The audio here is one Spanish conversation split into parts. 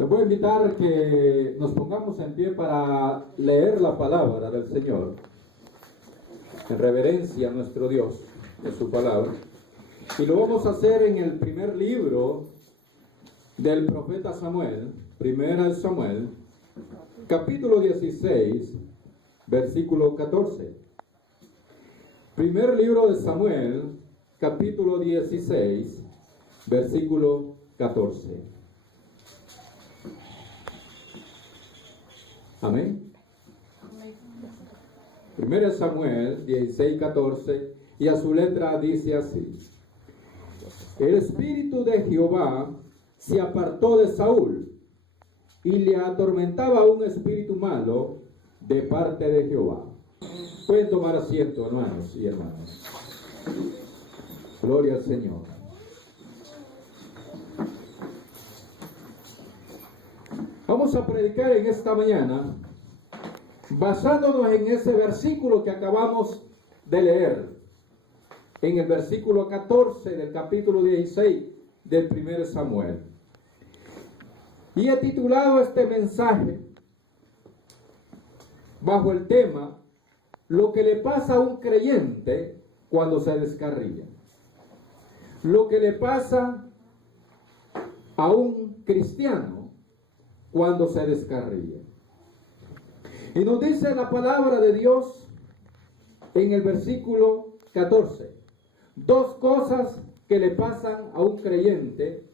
Les voy a invitar a que nos pongamos en pie para leer la palabra del Señor, en reverencia a nuestro Dios, de su palabra. Y lo vamos a hacer en el primer libro del profeta Samuel, Primera de Samuel, capítulo 16, versículo 14. Primer libro de Samuel, capítulo 16, versículo 14. Amén. Primera Samuel 16, 14, y a su letra dice así: el espíritu de Jehová se apartó de Saúl, y le atormentaba un espíritu malo de parte de Jehová. Pueden tomar asiento, hermanos y hermanas. Gloria al Señor. Vamos a predicar en esta mañana basándonos en ese versículo que acabamos de leer, en el versículo 14 del capítulo 16 del 1 Samuel. Y he titulado este mensaje bajo el tema: lo que le pasa a un creyente cuando se descarrilla. Lo que le pasa a un cristiano cuando se descarrilla. Y nos dice la palabra de Dios en el versículo 14. Dos cosas que le pasan a un creyente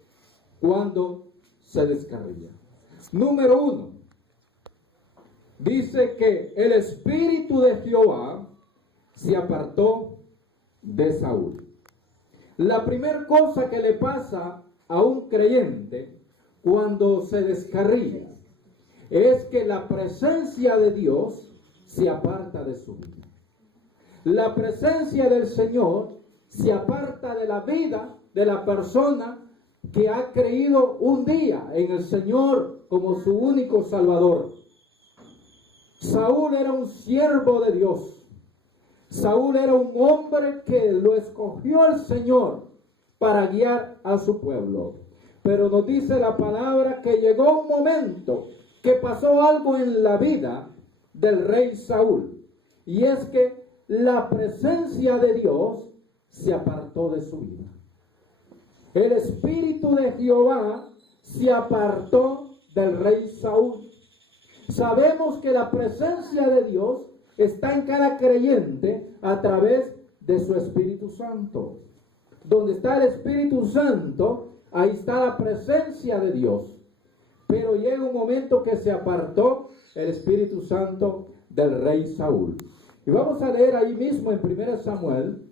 cuando se descarrilla. Número uno, dice que el espíritu de Jehová se apartó de Saúl. La primera cosa que le pasa a un creyente cuando se descarrilla es que la presencia de Dios se aparta de su vida. La presencia del Señor se aparta de la vida de la persona que ha creído un día en el Señor como su único Salvador. Saúl era un siervo de Dios. Saúl era un hombre que lo escogió el Señor para guiar a su pueblo. Pero nos dice la palabra que llegó un momento que pasó algo en la vida del rey Saúl. Y es que la presencia de Dios se apartó de su vida. El espíritu de Jehová se apartó del rey Saúl. Sabemos que la presencia de Dios está en cada creyente a través de su Espíritu Santo. Donde está el Espíritu Santo, ahí está la presencia de Dios. Pero llega un momento que se apartó el Espíritu Santo del rey Saúl. Y vamos a leer ahí mismo en 1 Samuel,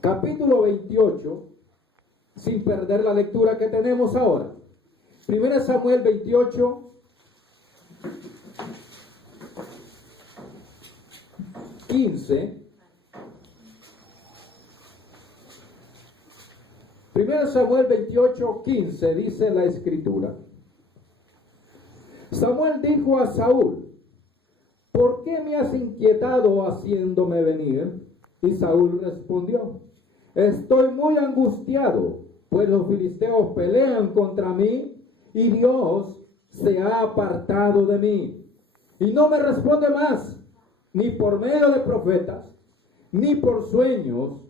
capítulo 28, sin perder la lectura que tenemos ahora. 1 Samuel 28, 15. 1 Samuel 28, 15 dice la escritura: Samuel dijo a Saúl: ¿por qué me has inquietado haciéndome venir? Y Saúl respondió: estoy muy angustiado, pues los filisteos pelean contra mí y Dios se ha apartado de mí. Y no me responde más, ni por medio de profetas, ni por sueños.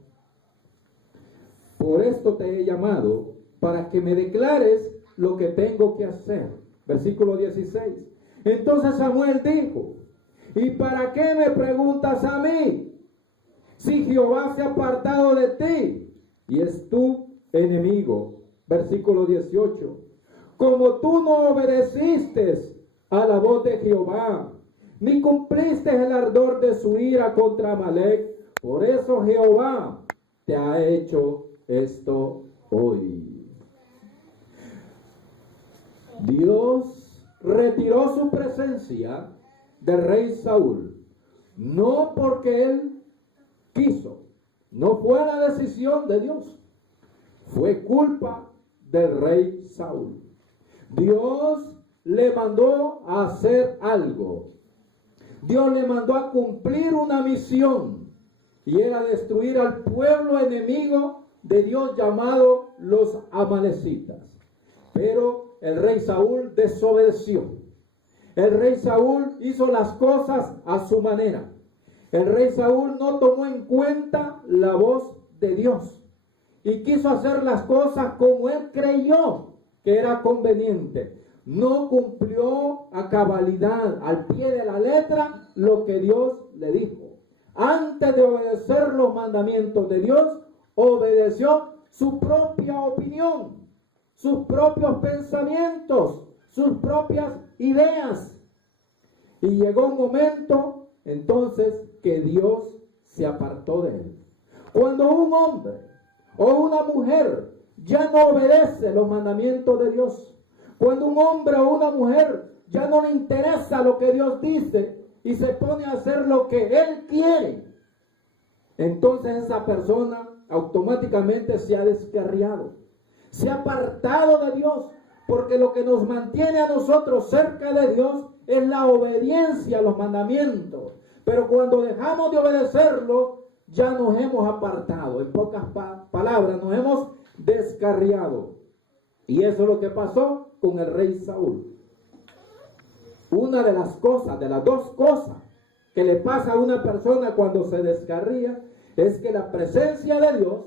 Por esto te he llamado, para que me declares lo que tengo que hacer. Versículo 16. Entonces Samuel dijo: ¿y para qué me preguntas a mí? Si Jehová se ha apartado de ti y es tu enemigo. Versículo 18. Como tú no obedeciste a la voz de Jehová, ni cumpliste el ardor de su ira contra Amalec, por eso Jehová te ha hecho esto hoy. Dios retiró su presencia del rey Saúl, no porque él quiso, no fue la decisión de Dios, fue culpa del rey Saúl. Dios le mandó a hacer algo. Dios le mandó a cumplir una misión, y era destruir al pueblo enemigo de Dios llamado los amalecitas. Pero el rey Saúl desobedeció. El rey Saúl hizo las cosas a su manera. El rey Saúl no tomó en cuenta la voz de Dios y quiso hacer las cosas como él creyó que era conveniente. No cumplió a cabalidad, al pie de la letra, lo que Dios le dijo. Antes de obedecer los mandamientos de Dios, obedeció su propia opinión, sus propios pensamientos, sus propias ideas. Y llegó un momento entonces que Dios se apartó de él. Cuando un hombre o una mujer ya no obedece los mandamientos de Dios, cuando un hombre o una mujer ya no le interesa lo que Dios dice y se pone a hacer lo que él quiere, entonces esa persona automáticamente se ha descarriado, se ha apartado de Dios, porque lo que nos mantiene a nosotros cerca de Dios es la obediencia a los mandamientos. Pero cuando dejamos de obedecerlo, ya nos hemos apartado. En pocas palabras, nos hemos descarriado. Y eso es lo que pasó con el rey Saúl. Una de las cosas, de las dos cosas que le pasa a una persona cuando se descarría, es que la presencia de Dios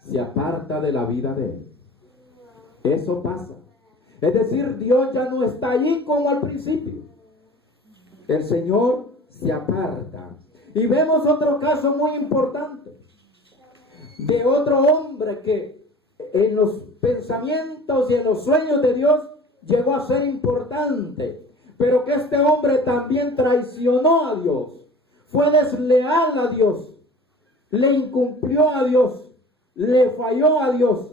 se aparta de la vida de él. Eso pasa. Es decir, Dios ya no está allí como al principio. El Señor se aparta. Y vemos otro caso muy importante de otro hombre que en los pensamientos y en los sueños de Dios llegó a ser importante, pero que este hombre también traicionó a Dios, fue desleal a Dios, le incumplió a Dios, le falló a Dios.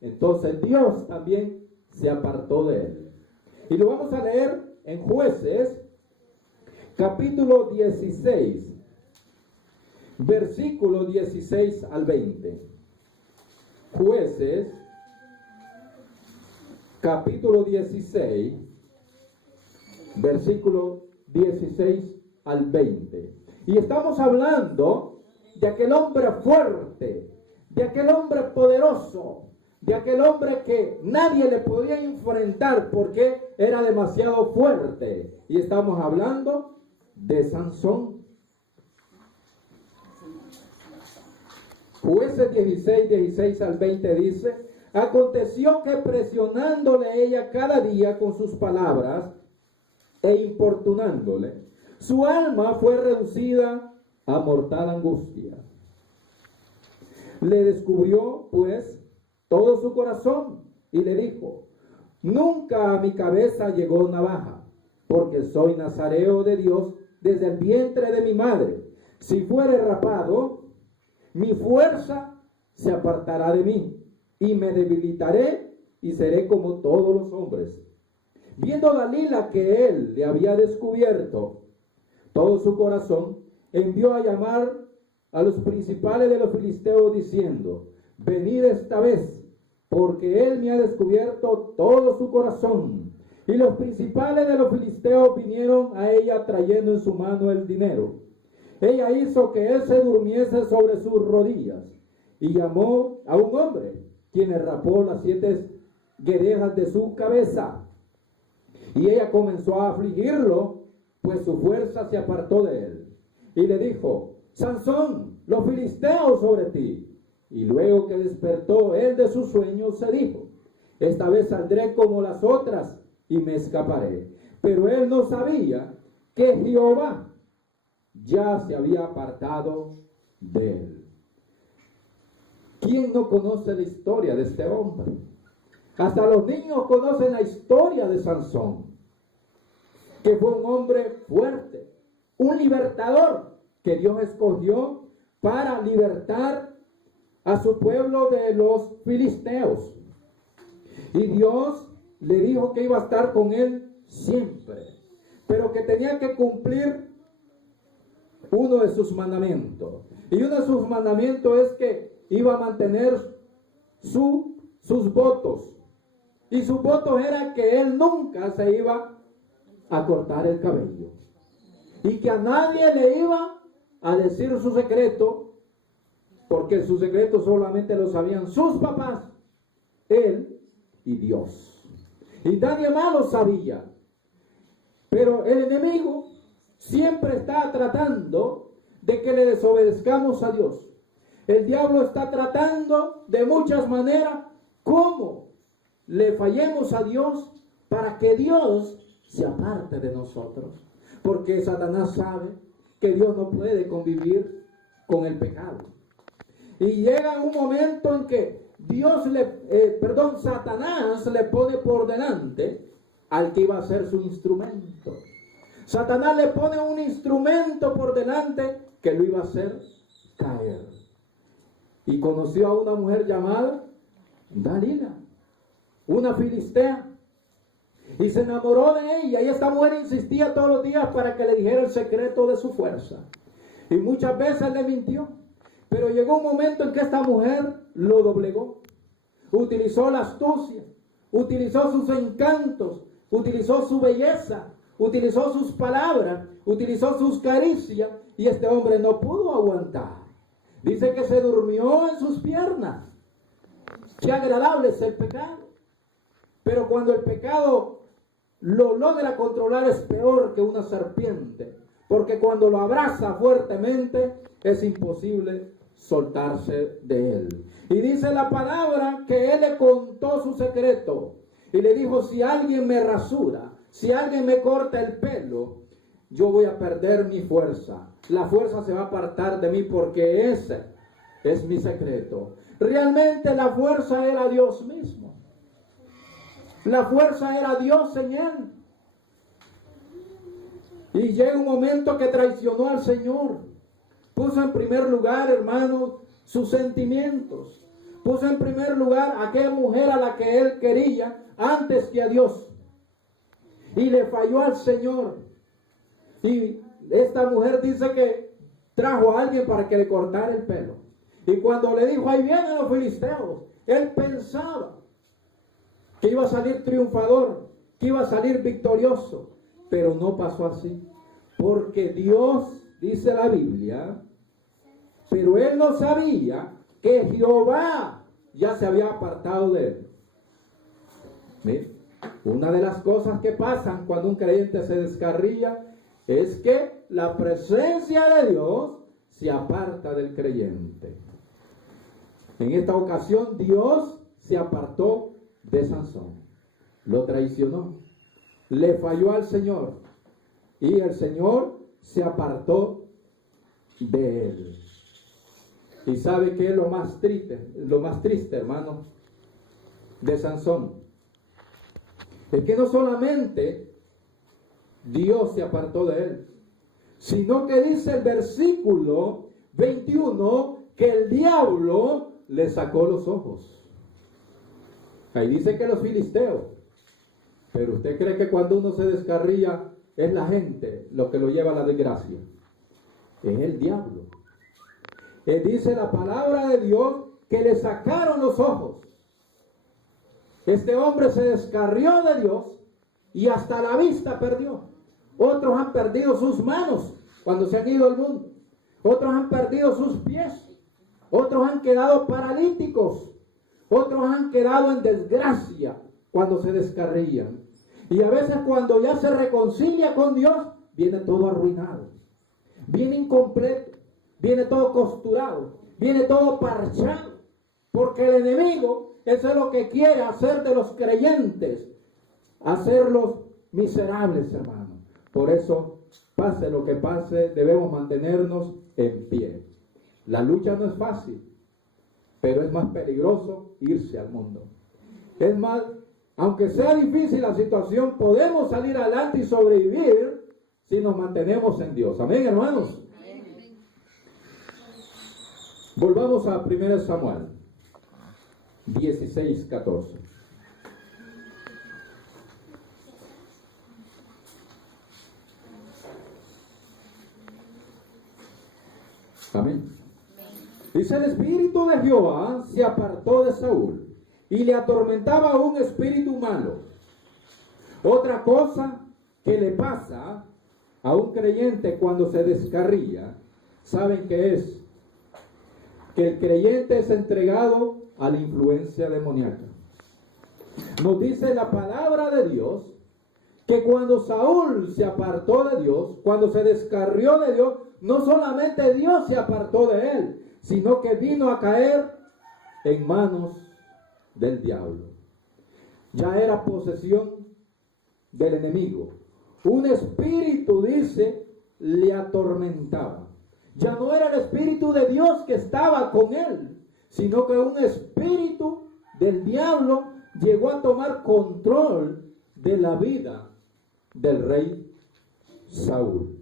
Entonces Dios también se apartó de él. Y lo vamos a leer en Jueces, capítulo 16, versículo 16 al 20. Jueces, capítulo 16, versículo 16 al 20. Y estamos hablando de aquel hombre fuerte, de aquel hombre poderoso, de aquel hombre que nadie le podía enfrentar porque era demasiado fuerte. Y estamos hablando de Sansón. Jueces 16, 16 al 20 dice: aconteció que presionándole ella cada día con sus palabras e importunándole, su alma fue reducida a mortal angustia. Le descubrió pues todo su corazón y le dijo: nunca a mi cabeza llegó navaja, porque soy nazareo de Dios desde el vientre de mi madre. Si fuere rapado, mi fuerza se apartará de mí, y me debilitaré y seré como todos los hombres. Viendo Dalila que él le había descubierto todo su corazón, envió a llamar a los principales de los filisteos diciendo: venid esta vez, porque él me ha descubierto todo su corazón. Y los principales de los filisteos vinieron a ella trayendo en su mano el dinero. Ella hizo que él se durmiese sobre sus rodillas y llamó a un hombre, quien le rapó las 7 guedejas de su cabeza. Y ella comenzó a afligirlo, pues su fuerza se apartó de él. Y le dijo: Sansón, los filisteos sobre ti. Y luego que despertó él de su sueño, se dijo: esta vez saldré como las otras y me escaparé. Pero él no sabía que Jehová ya se había apartado de él. ¿Quién no conoce la historia de este hombre? Hasta los niños conocen la historia de Sansón, que fue un hombre fuerte, un libertador que Dios escogió para libertar a su pueblo de los filisteos. Y Dios le dijo que iba a estar con él siempre, pero que tenía que cumplir uno de sus mandamientos. Y uno de sus mandamientos es que iba a mantener sus votos. Y sus votos era que él nunca se iba a cortar el cabello. Y que a nadie le iba a decir su secreto, porque su secreto solamente lo sabían sus papás, él y Dios. Y nadie más lo sabía. Pero el enemigo siempre está tratando de que le desobedezcamos a Dios. El diablo está tratando de muchas maneras cómo le fallemos a Dios para que Dios se aparte de nosotros. Porque Satanás sabe que Dios no puede convivir con el pecado. Y llega un momento en que Satanás le pone por delante al que iba a ser su instrumento. Satanás le pone un instrumento por delante que lo iba a hacer caer. Y conoció a una mujer llamada Dalila, una filistea, y se enamoró de ella. Y esta mujer insistía todos los días para que le dijera el secreto de su fuerza. Y muchas veces le mintió. Pero llegó un momento en que esta mujer lo doblegó. Utilizó la astucia, utilizó sus encantos, utilizó su belleza, utilizó sus palabras, utilizó sus caricias, y este hombre no pudo aguantar. Dice que se durmió en sus piernas. Qué agradable es el pecado. Pero cuando el pecado lo logra controlar es peor que una serpiente, porque cuando lo abraza fuertemente es imposible soltarse de él. Y dice la palabra que él le contó su secreto y le dijo: si alguien me rasura, si alguien me corta el pelo, yo voy a perder mi fuerza. La fuerza se va a apartar de mí porque ese es mi secreto. Realmente la fuerza era Dios mismo. La fuerza era Dios en él. Y llega un momento que traicionó al Señor. Puso en primer lugar, hermanos, sus sentimientos. Puso en primer lugar a aquella mujer a la que él quería antes que a Dios. Y le falló al Señor. Y esta mujer dice que trajo a alguien para que le cortara el pelo. Y cuando le dijo: ahí vienen los filisteos, él pensaba que iba a salir triunfador, que iba a salir victorioso. Pero no pasó así. Porque Dios, dice la Biblia, pero él no sabía que Jehová ya se había apartado de él. ¿Mire? Una de las cosas que pasan cuando un creyente se descarría es que la presencia de Dios se aparta del creyente. En esta ocasión Dios se apartó de Sansón. Lo traicionó. Le falló al Señor. Y el Señor se apartó de él. ¿Y sabe qué es lo más triste, hermano, de Sansón? Es que no solamente Dios se apartó de él, sino que dice el versículo 21 que el diablo le sacó los ojos. Ahí dice que los filisteos. Pero usted cree que cuando uno se descarría es la gente lo que lo lleva a la desgracia. Es el diablo. Dice la palabra de Dios que le sacaron los ojos. Este hombre se descarrió de Dios y hasta la vista perdió. Otros han perdido sus manos cuando se han ido al mundo. Otros han perdido sus pies. Otros han quedado paralíticos. Otros han quedado en desgracia cuando se descarrían. Y a veces cuando ya se reconcilia con Dios, viene todo arruinado. Viene incompleto. Viene todo costurado. Viene todo parchado. Porque el enemigo, eso es lo que quiere hacer de los creyentes. Hacerlos miserables, hermano. Por eso, pase lo que pase, debemos mantenernos en pie. La lucha no es fácil, pero es más peligroso irse al mundo. Es más, aunque sea difícil la situación, podemos salir adelante y sobrevivir si nos mantenemos en Dios. Amén, hermanos. Amén. Volvamos a 1 Samuel 16:14. Amén. Dice: el espíritu de Jehová se apartó de Saúl y le atormentaba un espíritu malo. Otra cosa que le pasa a un creyente cuando se descarría, ¿saben qué es? Que el creyente es entregado a la influencia demoníaca. Nos dice la palabra de Dios que cuando Saúl se apartó de Dios, cuando se descarrió de Dios, no solamente Dios se apartó de él, sino que vino a caer en manos del diablo. Ya era posesión del enemigo. Un espíritu, dice, le atormentaba. Ya no era el espíritu de Dios que estaba con él, sino que un espíritu del diablo llegó a tomar control de la vida del rey Saúl.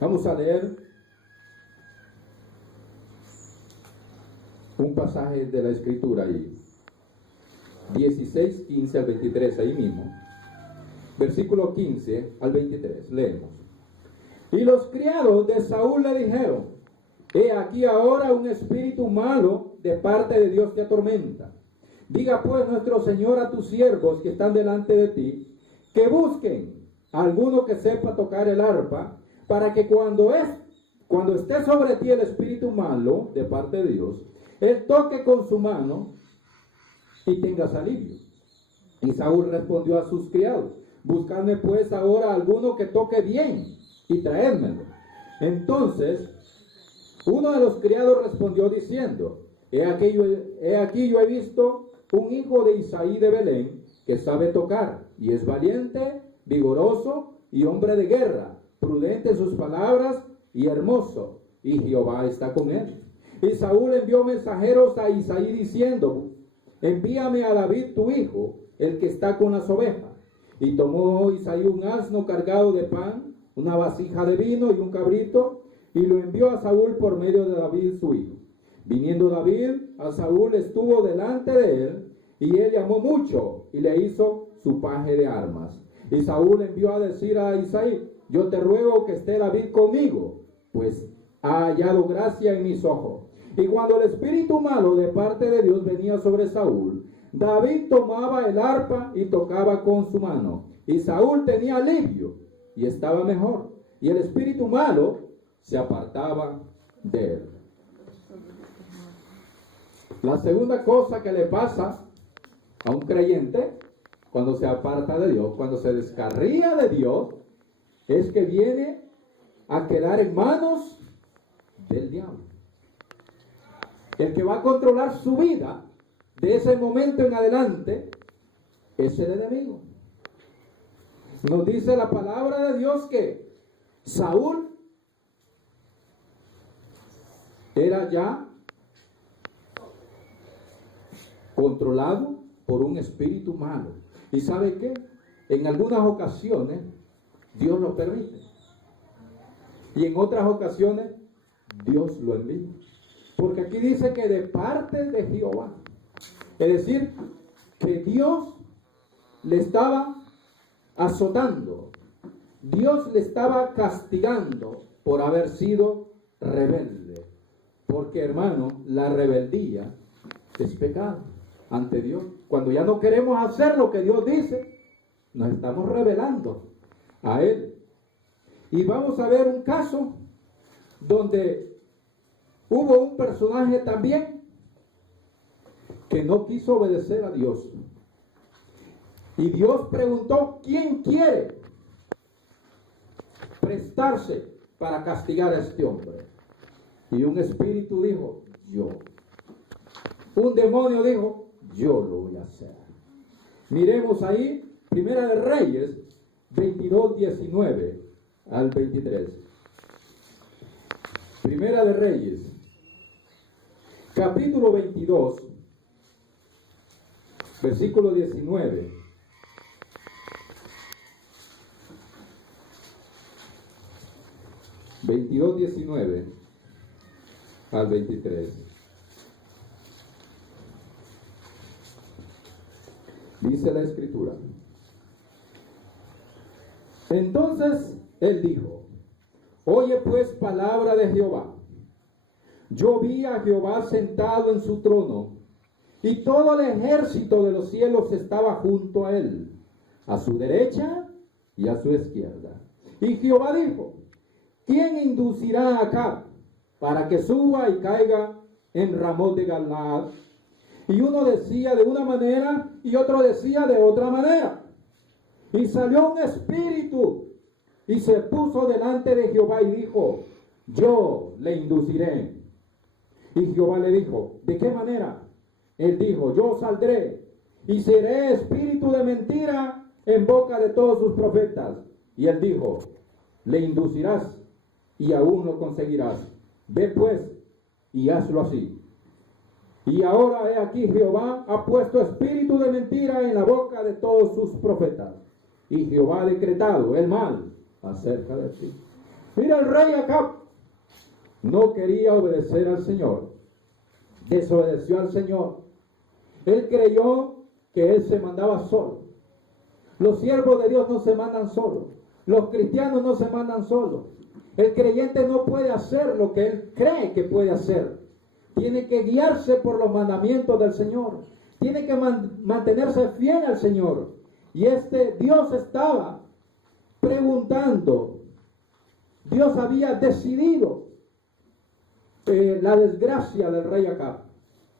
Vamos a leer un pasaje de la escritura ahí, 16, 15 al 23, ahí mismo, versículo 15 al 23, leemos. Y los criados de Saúl le dijeron: he aquí ahora un espíritu malo de parte de Dios te atormenta. Diga pues nuestro Señor a tus siervos que están delante de ti, que busquen a alguno que sepa tocar el arpa, para que cuando esté sobre ti el espíritu malo de parte de Dios, él toque con su mano y tengas alivio. Y Saúl respondió a sus criados: buscadme pues ahora alguno que toque bien y traédmelo. Entonces uno de los criados respondió diciendo: he aquí yo he visto un hijo de Isaí de Belén que sabe tocar y es valiente, vigoroso y hombre de guerra, prudente en sus palabras y hermoso, y Jehová está con él. Y Saúl envió mensajeros a Isaí diciendo: envíame a David tu hijo, el que está con las ovejas. Y tomó Isaí un asno cargado de pan, una vasija de vino y un cabrito, y lo envió a Saúl por medio de David su hijo. Viniendo David a Saúl, estuvo delante de él, y él llamó mucho y le hizo su paje de armas. Y Saúl envió a decir a Isaí: yo te ruego que esté David conmigo, pues ha hallado gracia en mis ojos. Y cuando el espíritu malo de parte de Dios venía sobre Saúl, David tomaba el arpa y tocaba con su mano. Y Saúl tenía alivio y estaba mejor. Y el espíritu malo se apartaba de él. La segunda cosa que le pasa a un creyente cuando se aparta de Dios, cuando se descarría de Dios, es que viene a quedar en manos del diablo. El que va a controlar su vida de ese momento en adelante es el enemigo. Nos dice la palabra de Dios que Saúl era ya controlado por un espíritu malo. ¿Y sabe qué? En algunas ocasiones Dios lo permite. Y en otras ocasiones Dios lo envía. Porque aquí dice que de parte de Jehová. Es decir, que Dios le estaba azotando. Dios le estaba castigando por haber sido rebelde. Porque, hermano, la rebeldía es pecado ante Dios. Cuando ya no queremos hacer lo que Dios dice, nos estamos rebelando a Él. Y vamos a ver un caso donde hubo un personaje también que no quiso obedecer a Dios. Y Dios preguntó: ¿quién quiere prestarse para castigar a este hombre? Y un espíritu dijo: yo. Un demonio dijo: yo lo voy a hacer. Miremos ahí, Primera de Reyes, 22, 19 al 23. Primera de Reyes, capítulo 22, versículo 19. ...22, 19 al 23. Dice la escritura: entonces él dijo: oye pues palabra de Jehová. Yo vi a Jehová sentado en su trono, y todo el ejército de los cielos estaba junto a él, a su derecha y a su izquierda. Y Jehová dijo: ¿quién inducirá a Acab para que suba y caiga en Ramot de Galaad? Y uno decía de una manera y otro decía de otra manera. Y salió un espíritu y se puso delante de Jehová y dijo, yo le induciré. Y Jehová le dijo, ¿de qué manera? Él dijo, yo saldré y seré espíritu de mentira en boca de todos sus profetas. Y él dijo, le inducirás y aún lo conseguirás. Ve pues y hazlo así. Y ahora he aquí Jehová ha puesto espíritu de mentira en la boca de todos sus profetas. Y Jehová ha decretado el mal acerca de ti. Mira, el rey Acab no quería obedecer al Señor. Desobedeció al Señor. Él creyó que él se mandaba solo. Los siervos de Dios no se mandan solos. Los cristianos no se mandan solos. El creyente no puede hacer lo que él cree que puede hacer. Tiene que guiarse por los mandamientos del Señor. Tiene que mantenerse fiel al Señor. Y Dios estaba preguntando. Dios había decidido la desgracia del rey Acab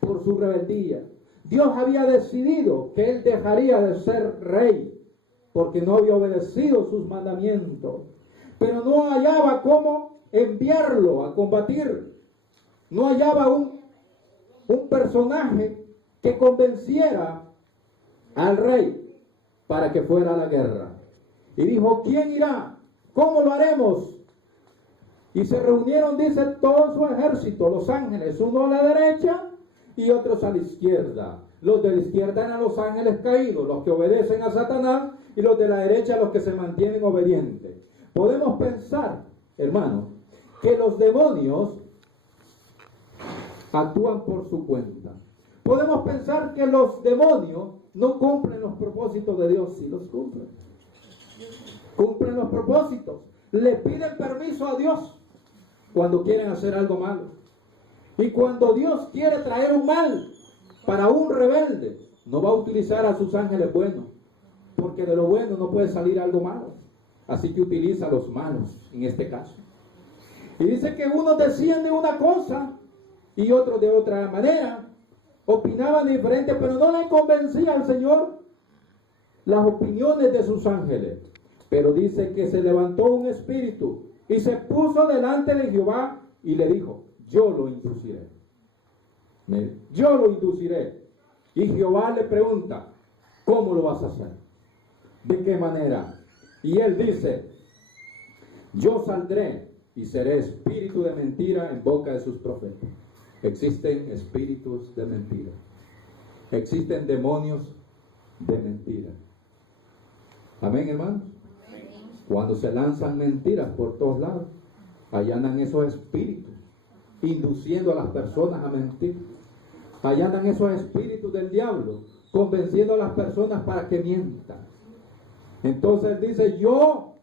por su rebeldía. Dios había decidido que él dejaría de ser rey porque no había obedecido sus mandamientos. Pero no hallaba cómo enviarlo a combatir. No hallaba un personaje que convenciera al rey para que fuera a la guerra. Y dijo, ¿quién irá? ¿Cómo lo haremos? Y se reunieron, dice, todo su ejército, los ángeles, uno a la derecha y otros a la izquierda. Los de la izquierda eran los ángeles caídos, los que obedecen a Satanás, y los de la derecha los que se mantienen obedientes. Podemos pensar, hermano, que los demonios actúan por su cuenta. Podemos pensar que los demonios no cumplen los propósitos de Dios. Sí los cumplen. Cumplen los propósitos. Le piden permiso a Dios cuando quieren hacer algo malo. Y cuando Dios quiere traer un mal para un rebelde, no va a utilizar a sus ángeles buenos, porque de lo bueno no puede salir algo malo. Así que utiliza a los malos en este caso. Y dice que unos decían de una cosa y otros de otra manera. Opinaban diferente, pero no le convencía al Señor las opiniones de sus ángeles. Pero dice que se levantó un espíritu y se puso delante de Jehová y le dijo, yo lo induciré. Yo lo induciré. Y Jehová le pregunta, ¿cómo lo vas a hacer? ¿De qué manera? Y él dice, yo saldré y seré espíritu de mentira en boca de sus profetas. Existen espíritus de mentira. Existen demonios de mentira. Amén, hermanos. Cuando se lanzan mentiras por todos lados, allá andan esos espíritus induciendo a las personas a mentir. Allá andan esos espíritus del diablo convenciendo a las personas para que mientan. Entonces él dice, yo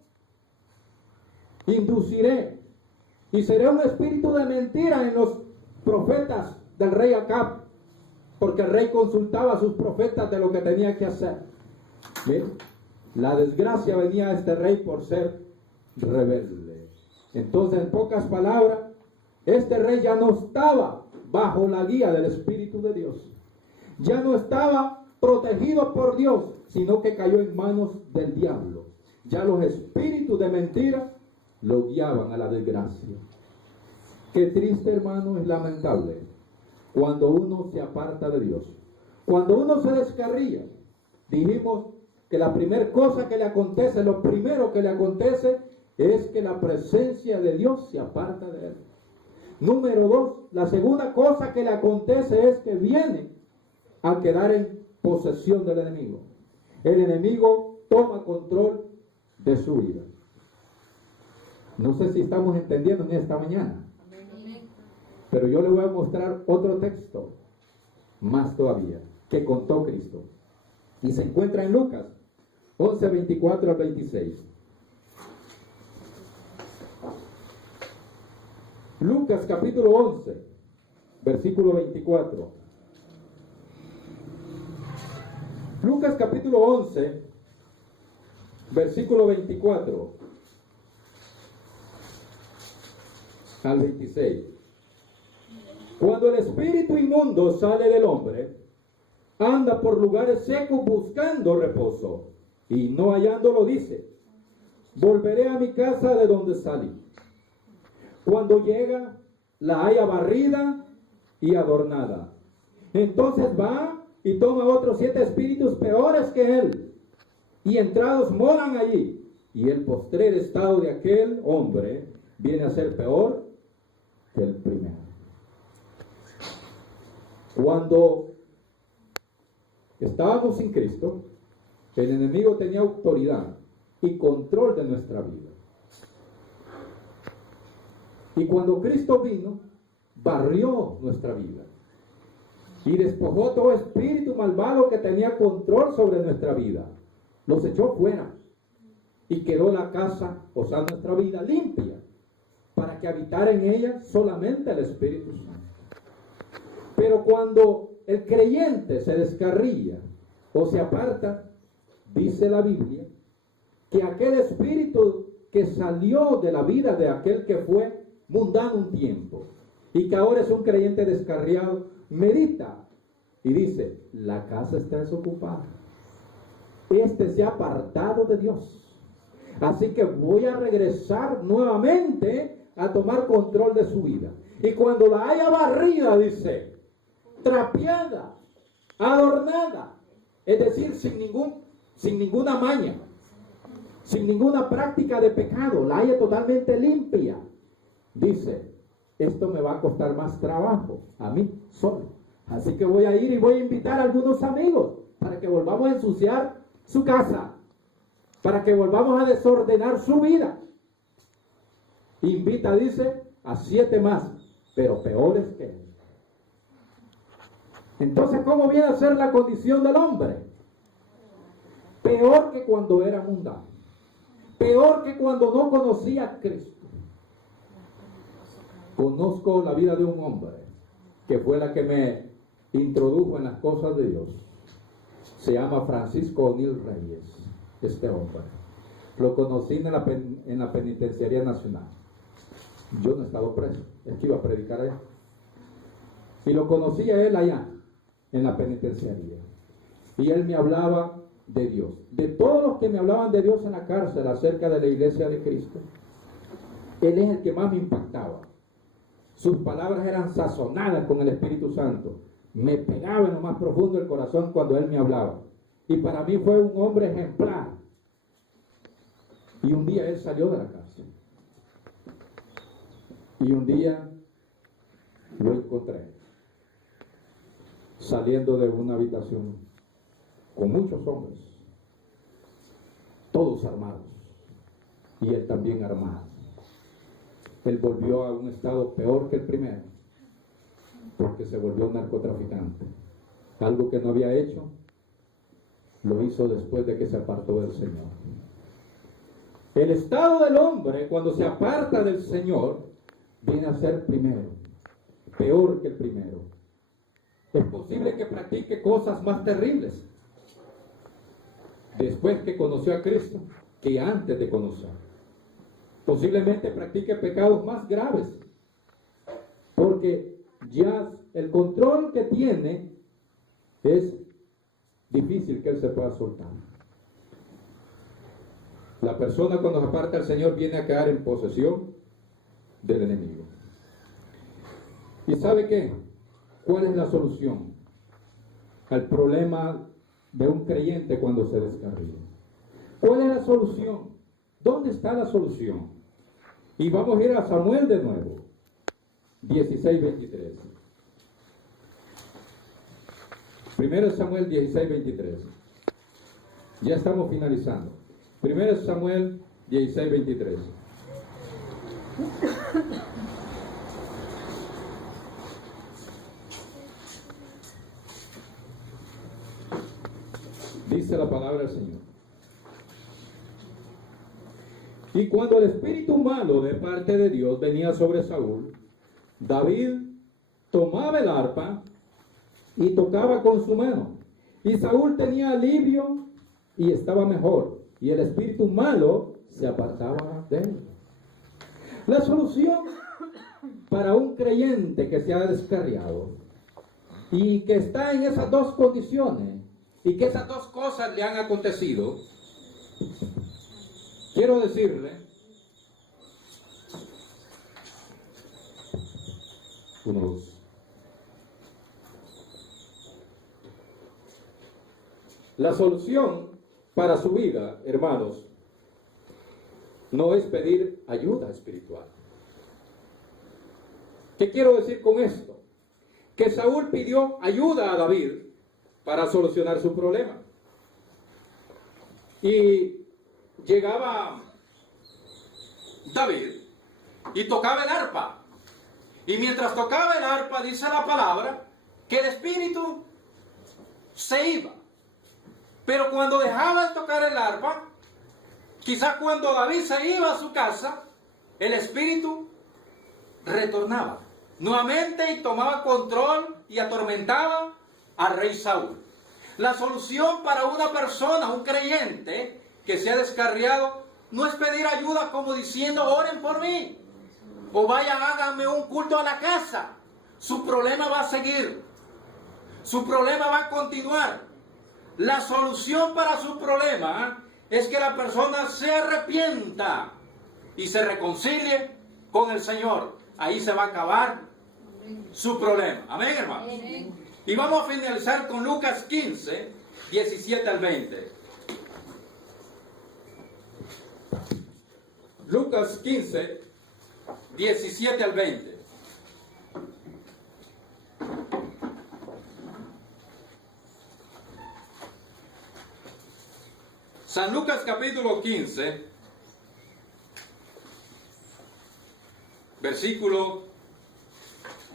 induciré y seré un espíritu de mentira en los profetas del rey Acab, porque el rey consultaba a sus profetas de lo que tenía que hacer. Miren, la desgracia venía a este rey por ser rebelde. Entonces, en pocas palabras, este rey ya no estaba bajo la guía del Espíritu de Dios. Ya no estaba protegido por Dios, sino que cayó en manos del diablo. Ya los espíritus de mentira lo guiaban a la desgracia. Qué triste, hermano, es lamentable cuando uno se aparta de Dios. Cuando uno se descarría. Dijimos que la primera cosa que le acontece, lo primero que le acontece es que la presencia de Dios se aparta de él. Número 2, la segunda cosa que le acontece es que viene a quedar en posesión del enemigo. El enemigo toma control de su vida. No sé si estamos entendiendo en esta mañana. Pero yo le voy a mostrar otro texto, más todavía, que contó Cristo. Y se encuentra en Lucas 11, 24 al 26. Lucas capítulo 11, versículo 24. Lucas capítulo 11, versículo 24 al 26. Cuando el espíritu inmundo sale del hombre, anda por lugares secos buscando reposo, y no hallándolo dice, volveré a mi casa de donde salí. Cuando llega, la halla barrida y adornada. Entonces va y toma otros 7 espíritus peores que él, y entrados moran allí. Y el postrer estado de aquel hombre viene a ser peor que el primero. Cuando estábamos sin Cristo, el enemigo tenía autoridad y control de nuestra vida. Y cuando Cristo vino, barrió nuestra vida y despojó todo espíritu malvado que tenía control sobre nuestra vida. Los echó fuera y quedó la casa, o sea, nuestra vida limpia, para que habitara en ella solamente el Espíritu Santo. Pero cuando el creyente se descarría o se aparta, dice la Biblia, que aquel espíritu que salió de la vida de aquel que fue mundano un tiempo y que ahora es un creyente descarriado, medita y dice, la casa está desocupada. Este se ha apartado de Dios. Así que voy a regresar nuevamente a tomar control de su vida. Y cuando la haya barrida, dice, trapeada, adornada, es decir, sin ninguna maña, sin ninguna práctica de pecado, la haya totalmente limpia, dice, esto me va a costar más trabajo a mí solo. Así que voy a ir y voy a invitar a algunos amigos para que volvamos a ensuciar su casa, para que volvamos a desordenar su vida. Invita, dice, a 7 más, pero peores que él. Entonces, ¿cómo viene a ser la condición del hombre? Peor que cuando era mundano, peor que cuando no conocía a Cristo. Conozco la vida de un hombre que fue la que me introdujo en las cosas de Dios. Se llama Francisco O'Neill Reyes, este hombre. Lo conocí en la Penitenciaría Nacional. Yo no he estado preso, es que iba a predicar allá. Y lo conocí a él allá, en la penitenciaría. Y él me hablaba de Dios. De todos los que me hablaban de Dios en la cárcel acerca de la iglesia de Cristo, él es el que más me impactaba. Sus palabras eran sazonadas con el Espíritu Santo. Me pegaba en lo más profundo del corazón cuando él me hablaba. Y para mí fue un hombre ejemplar. Y un día él salió de la cárcel. Y un día lo encontré saliendo de una habitación con muchos hombres, todos armados, y él también armado. Él volvió a un estado peor que el primero, porque se volvió un narcotraficante. Algo que no había hecho, lo hizo después de que se apartó del Señor. El estado del hombre, cuando se aparta del Señor, viene a ser primero, peor que el primero. Es posible que practique cosas más terribles después que conoció a Cristo que antes de conocer. Posiblemente practique pecados más graves, porque ya el control que tiene es difícil que él se pueda soltar. La persona cuando se aparta del Señor viene a quedar en posesión del enemigo. ¿Y sabe qué? ¿Cuál es la solución al problema de un creyente cuando se descarría? ¿Cuál es la solución? ¿Dónde está la solución? Y vamos a ir a Samuel de nuevo, 16:23. Primero Samuel 16:23. Ya estamos finalizando. Primero Samuel 16:23. Dice la palabra del Señor. Y cuando el espíritu malo de parte de Dios venía sobre Saúl, David tomaba el arpa y tocaba con su mano. Y Saúl tenía alivio y estaba mejor. Y el espíritu malo se apartaba de él. La solución para un creyente que se ha descarriado y que está en esas dos condiciones y que esas dos cosas le han acontecido, quiero decirle, la solución para su vida, hermanos, no es pedir ayuda espiritual. ¿Qué quiero decir con esto? Que Saúl pidió ayuda a David para solucionar su problema. Y llegaba David y tocaba el arpa. Y mientras tocaba el arpa, dice la palabra, que el espíritu se iba. Pero cuando dejaba de tocar el arpa, quizás cuando David se iba a su casa, el espíritu retornaba nuevamente y tomaba control y atormentaba al rey Saúl. La solución para una persona, un creyente que se ha descarriado, no es pedir ayuda como diciendo, oren por mí, o vayan, háganme un culto a la casa. Su problema va a seguir, su problema va a continuar. La solución para su problema es que la persona se arrepienta y se reconcilie con el Señor. Ahí se va a acabar su problema. Amén, hermanos. Y vamos a finalizar con Lucas 15, 17 al 20. Lucas 15, 17 al 20. San Lucas capítulo 15, versículo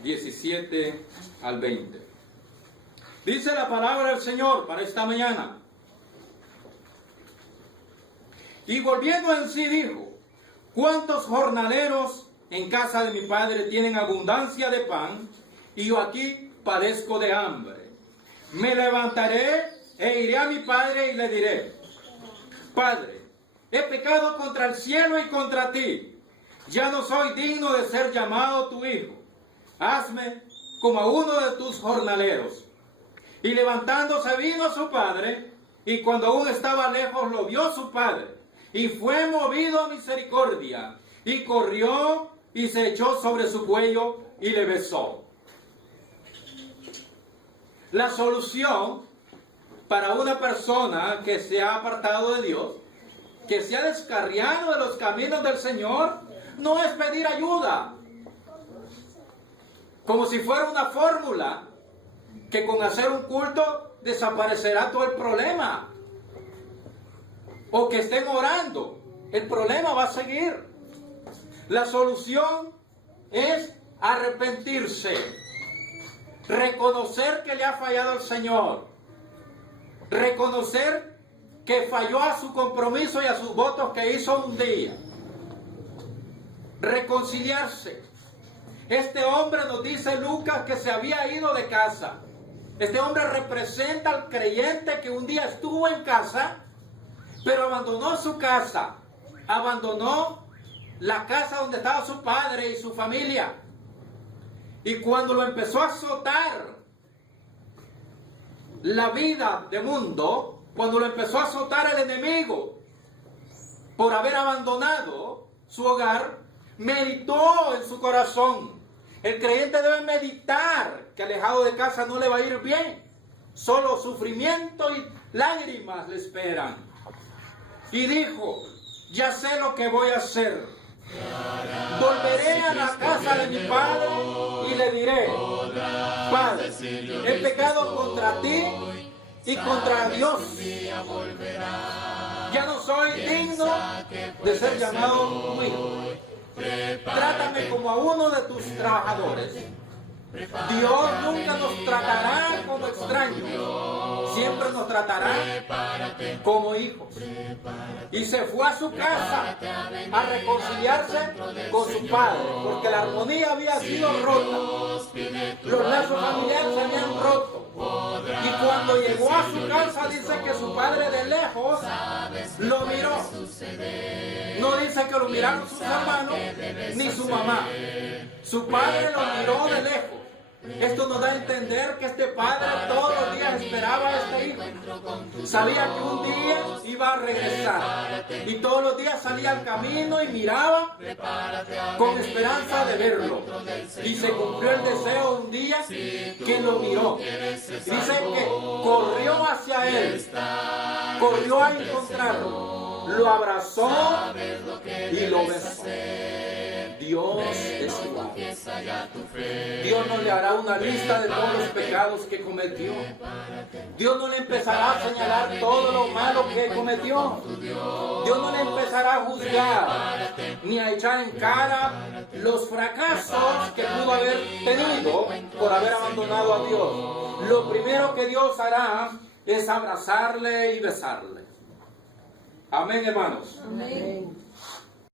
17 al 20. Dice la palabra del Señor para esta mañana. Y volviendo en sí dijo, ¿cuántos jornaleros en casa de mi padre tienen abundancia de pan? Y yo aquí padezco de hambre. Me levantaré e iré a mi padre y le diré, Padre, he pecado contra el cielo y contra ti. Ya no soy digno de ser llamado tu hijo. Hazme como a uno de tus jornaleros. Y levantándose vino a su padre, y cuando aún estaba lejos lo vio su padre, y fue movido a misericordia, y corrió y se echó sobre su cuello y le besó. La solución para una persona que se ha apartado de Dios, que se ha descarriado de los caminos del Señor, no es pedir ayuda, como si fuera una fórmula, que con hacer un culto desaparecerá todo el problema, o que estén orando, el problema va a seguir. La solución es arrepentirse, reconocer que le ha fallado al Señor, reconocer que falló a su compromiso y a sus votos que hizo un día, reconciliarse. Este hombre, nos dice Lucas, que se había ido de casa. Este hombre representa al creyente que un día estuvo en casa, pero abandonó su casa, abandonó la casa donde estaba su padre y su familia. Y cuando lo empezó a azotar la vida de mundo, cuando lo empezó a azotar el enemigo por haber abandonado su hogar, meditó en su corazón. El creyente debe meditar que alejado de casa no le va a ir bien. Solo sufrimiento y lágrimas le esperan. Y dijo, ya sé lo que voy a hacer. Volveré a la casa de mi padre y le diré, Padre, he pecado contra ti y contra Dios. Ya no soy digno de ser llamado tu hijo. Trátame como a uno de tus trabajadores. Dios nunca nos tratará como extraños, siempre nos tratará como hijos. Y se fue a su casa a reconciliarse con su padre, porque la armonía había sido rota, los lazos familiares se habían roto. Y cuando llegó a su casa, dice que su padre de lejos lo miró. No dice que lo miraron sus hermanos ni su mamá. Su padre lo miró de lejos Esto nos da a entender que este padre todos los días esperaba a este hijo. Sabía que un día iba a regresar. Y todos los días salía al camino y miraba con esperanza de verlo. Y se cumplió el deseo un día que lo miró. Dice que corrió hacia él. Corrió a encontrarlo. Lo abrazó y lo besó. Dios es igual. Dios no le hará una lista de todos los pecados que cometió. Dios no le empezará a señalar todo lo malo que cometió. Dios no le empezará a juzgar ni a echar en cara los fracasos que pudo haber tenido por haber abandonado a Dios. Lo primero que Dios hará es abrazarle y besarle. Amén, hermanos. Amén.